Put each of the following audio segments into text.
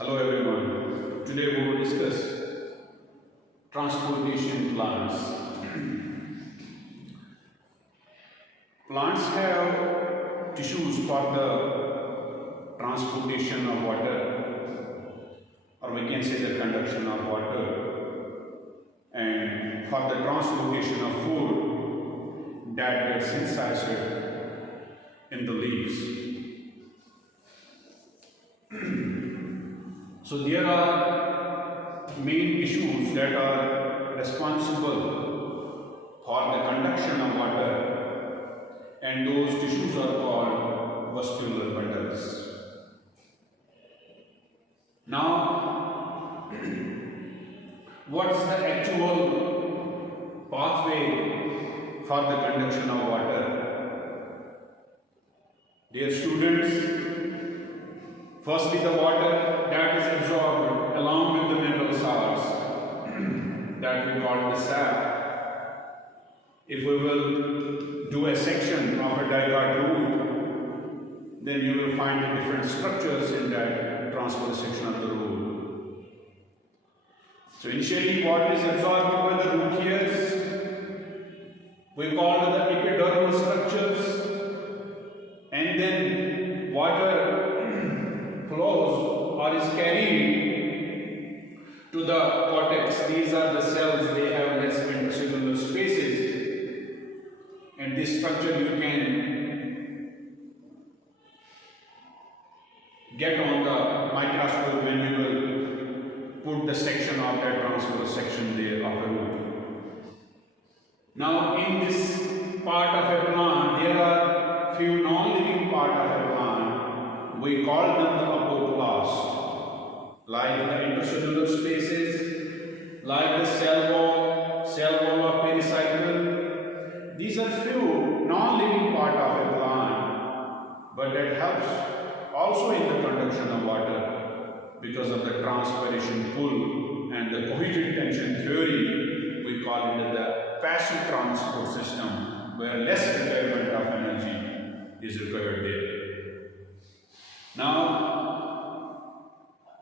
Hello everyone. Today we will discuss transportation plants. Plants have tissues for the transportation of water, or we can say the conduction of water, and for the transportation of food that gets incised in the leaves. So there are main tissues that are responsible for the conduction of water, and those tissues are called vascular bundles. Now, what's the actual pathway for the conduction of water? Dear students, firstly, the water that is absorbed along with the mineral salts that we call the sap. If we will do a section of a dicot root, then you will find the different structures in that transverse section of the root. So initially, water is absorbed by the root hairs. We call the epidermal structures, and then water flows or is carried to the cortex. These are the cells, they have less intercellular spaces, and this structure you can get on the microscope when you will put the section of that transverse section there of a root. Now in this part of a plant, there are few non-living part of a plant. We call them the apoplast, like the intercellular spaces, like the cell wall of pericycle. These are few non-living part of a plant, but that helps also in the conduction of water because of the transpiration pull and the cohesion tension theory. We call it the passive transport system, where less requirement of energy is required there. Now,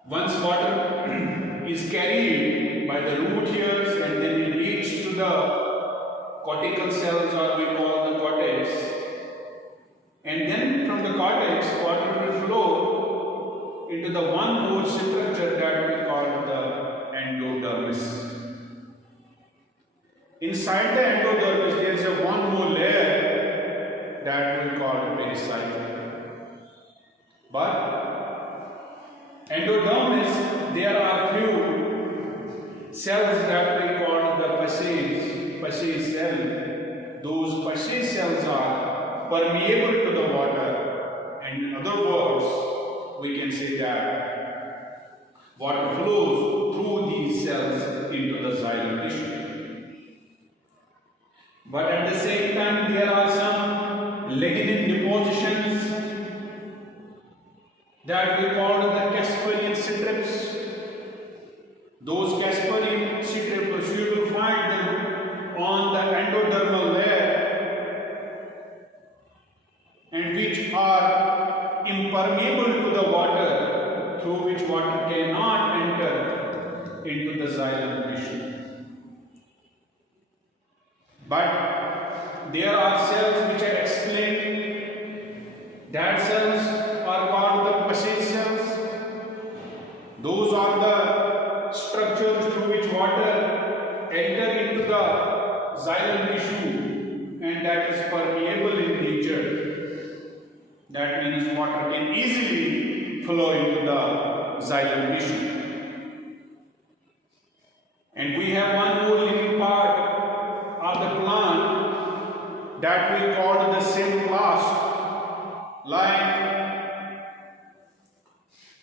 once water is carried by the root hairs and then it reaches to the cortical cells, or we call the cortex, and then from the cortex water will flow into the one more structure that we call the endodermis. Inside the endodermis there is a one more layer that we call the pericycle. But endodermis, there are few cells that we call the Passage cell. Those Passage cells are permeable to the water, and in other words, we can say that water flows through these cells into the xylem tissue. But at the same time, there are some lignin depositions that we call the Casparian strips. Those Casparian strips, you will find them on the endodermal layer, and which are impermeable to the water, through which water cannot enter into the xylem tissue. But there are cells which I explained, that cells are called the Passage cells. Those are the structures through which water enter into the xylem tissue, and that is permeable in nature. That means water can easily flow into the xylem tissue. And we have one more living part of the plant that we call the stemplast. Like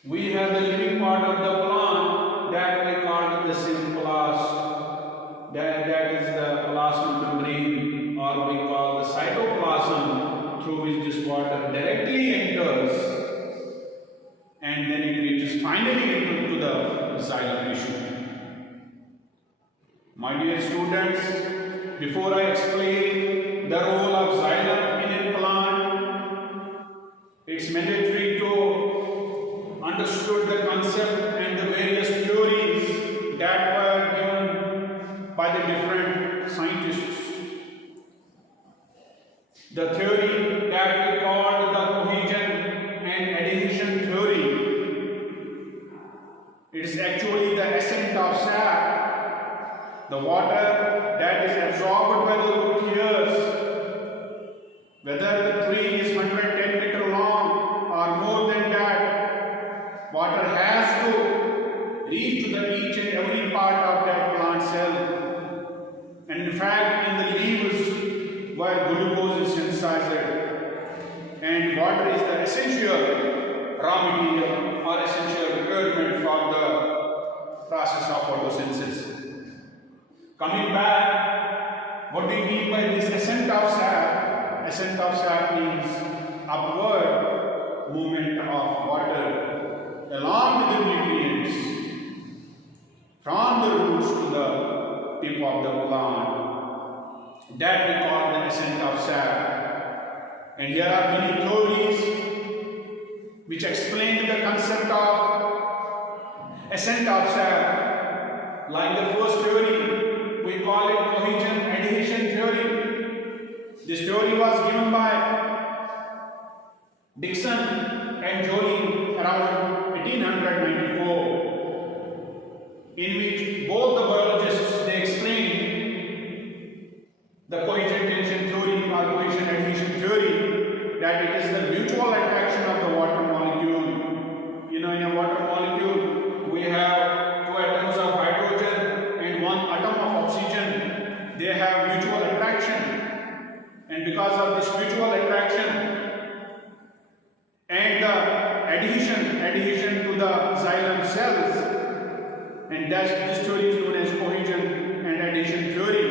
we have the living part of the plant that we call the stemplast. That is the plasma membrane, or we call the cytoplasm, through which this water directly enters, and then it reaches finally into the xylem tissue. My dear students, before I explain the role of xylem in a plant, it's mandatory to understood the concept and the various theories that were given by the different scientists. The theory that we called the cohesion and adhesion theory, it is actually the ascent of sap, the water that is absorbed by the root hairs. Whether the tree is 110 meters long or more than that, water has to reach to the each and every part of that plant cell. And in fact, in the leaves where glucose is synthesized, and water is the essential raw material or essential requirement for the process of photosynthesis. Coming back, what do you mean by this ascent of sap? Ascent of sap means upward movement of water along with the nutrients from the roots to the tip of the plant. That we call the ascent of sap. And here are many theories which explain the concept of ascent of sap. Like the first theory, we call it cohesion adhesion theory. This theory was given by Dixon and Joule around 1894, in which both the biologists they explained the cohesion tension theory or cohesion adhesion theory, that it is the mutual attraction of the water molecule. You know, in a water molecule, we have two atoms of hydrogen and one atom of oxygen. They have mutual attraction. And because of this mutual attraction and the adhesion to the xylem cells, and this theory is known as cohesion and adhesion theory.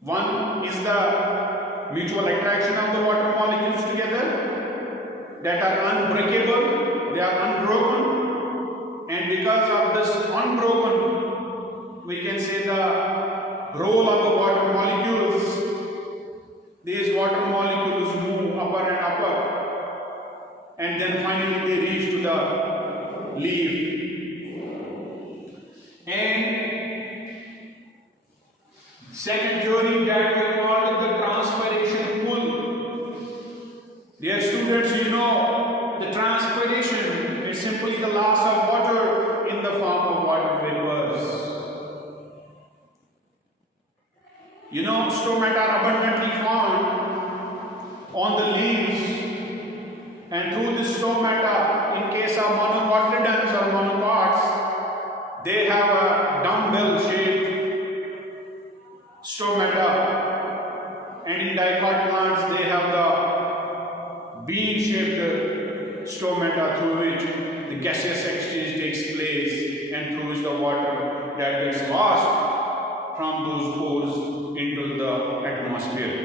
One is the mutual attraction of the water molecules together that are unbreakable, they are unbroken, and because of this unbroken, we can say the role of the water molecules. These water molecules move upper and upper, and then finally they reach to the leaf. And second theory that we call the transpiration pull. Dear students, you know the transpiration is simply the loss of water in the form of water vapors. You know, stomata are abundantly found on the leaves, and through this stomata, in case of monocotyledons or monocots, they have a dumbbell shaped stomata, and in dicot plants they have the bean shaped stomata through which the gaseous exchange takes place and through which the water that gets lost from those pores into the atmosphere.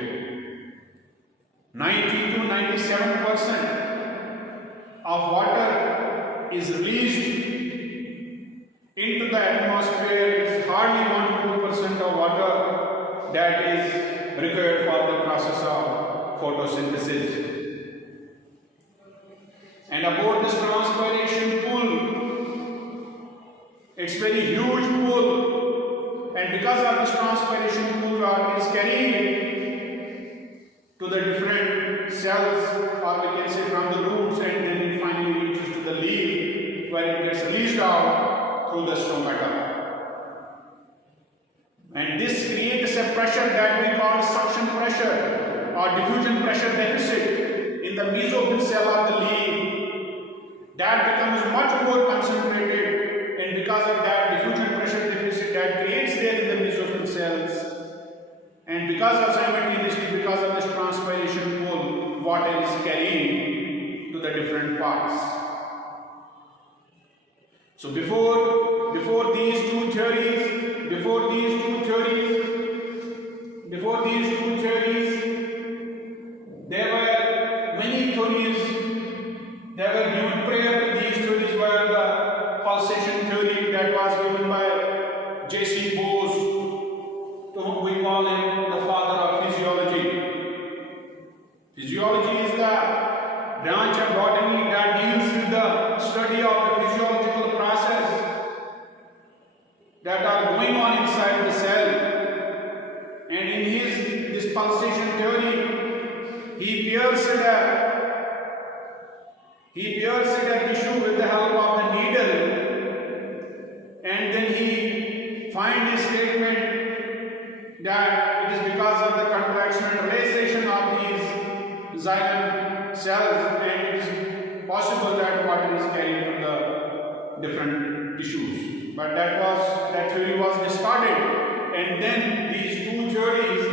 90 to 97% of water is released into the atmosphere. It's hardly 1 to 2% of water that is required for the process of photosynthesis. And about this transpiration pool, it's very huge pool. And because of this transpiration pool, water is carried to the different cells, or we can say from the roots, and then it finally reaches to the leaf, where it gets released out through the stomata. And this creates a pressure that we call suction pressure or diffusion pressure deficit in the mesophyll cell of the leaf. That becomes much more concentrated, and because of that diffusion pressure deficit that creates there in the mesophyll cells, and because of simultaneously, because of this transpiration pool, water is carried to the different parts. So before these two theories, there were many theories. There were given prior to these theories were the pulsation theory that was given by J.C. Bose, to whom we call him the father of physiology. Physiology is the branch of botany that deals with the study of the physiological process that are going on inside the cell. And in his this pulsation theory, he pierced a tissue with the help of the needle, and then he finds a statement that it is because of the contraction and relaxation of these xylem cells, and it is possible that water is carried to the different tissues. But that theory was discarded, and then these two theories,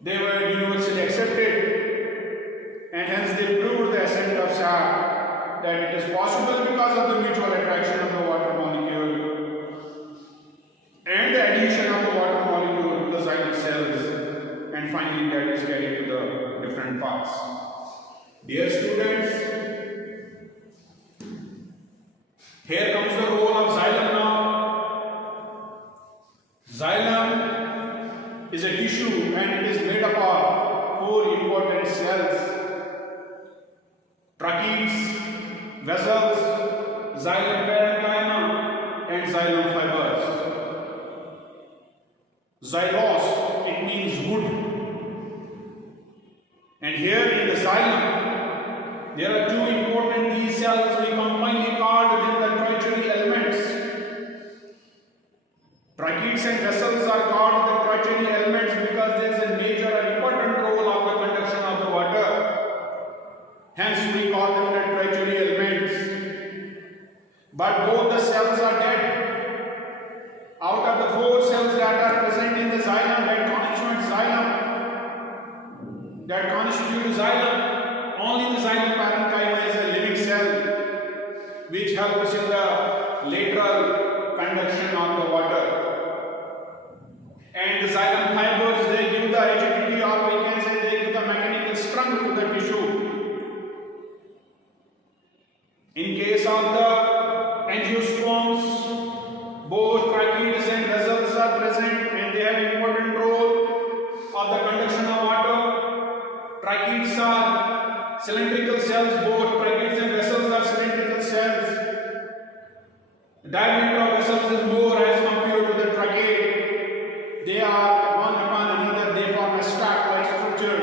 they were universally accepted, and hence they proved the ascent of Sar, that it is possible because of the mutual attraction of the water molecule and the adhesion of the water molecule to the xylem cells, and finally that is carried to the different parts. Dear students, here comes the role of xylem now. Xylem is a tissue and it is made up of 4 important cells: tracheids, vessels, xylem parenchyma, and xylem fibers. Xylos, it means wood. And here in the xylem, there are 2 important D cells we commonly called within the tertiary elements. Tracheids and vessels are called the tertiary elements because there is a major and important role of the conduction of the water. Hence we call them the tertiary elements. But both the cells are dead. Out of the 4 cells that are present in the xylem, that constitute xylem, only the xylem parenchyma is a living cell which helps in the lateral conduction of the water. And the xylem fibers, they give the rigidity, or we can say they give the mechanical strength to the tissue. In case of the angiosperms, both tracheids and vessels are present, and they have important role of the conduction of water. Tracheids are cylindrical cells, both tracheids and vessels are cylindrical cells. The diameter of vessels is more as compared to the trachea. They are one upon another, they form a stack-like structure.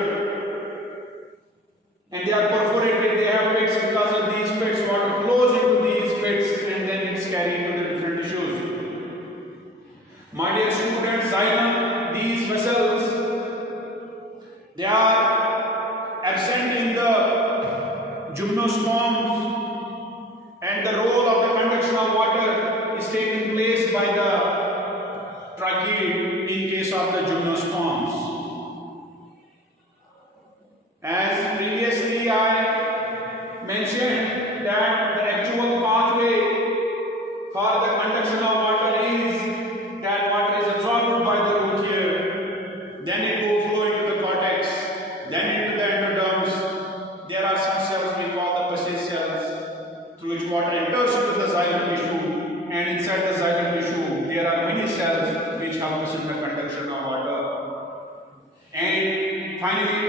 And they are perforated, they have pits. Because of these pits, water flows into these pits and then it's carried to the different tissues. My dear students, xylem, these vessels, they are absent in the gymnosperms, and the role of the conduction of water is taken place by the tracheid in case of the gymnosperms. As previously I mentioned that the actual pathway for the conduction of water is that water is absorbed by the root here, then it will flow into the cortex, then into the endoderms. There are some cells we call the passage cells through which water enters into the xylem tissue, and inside the xylem tissue there are many cells which help us in the conduction of water. And finally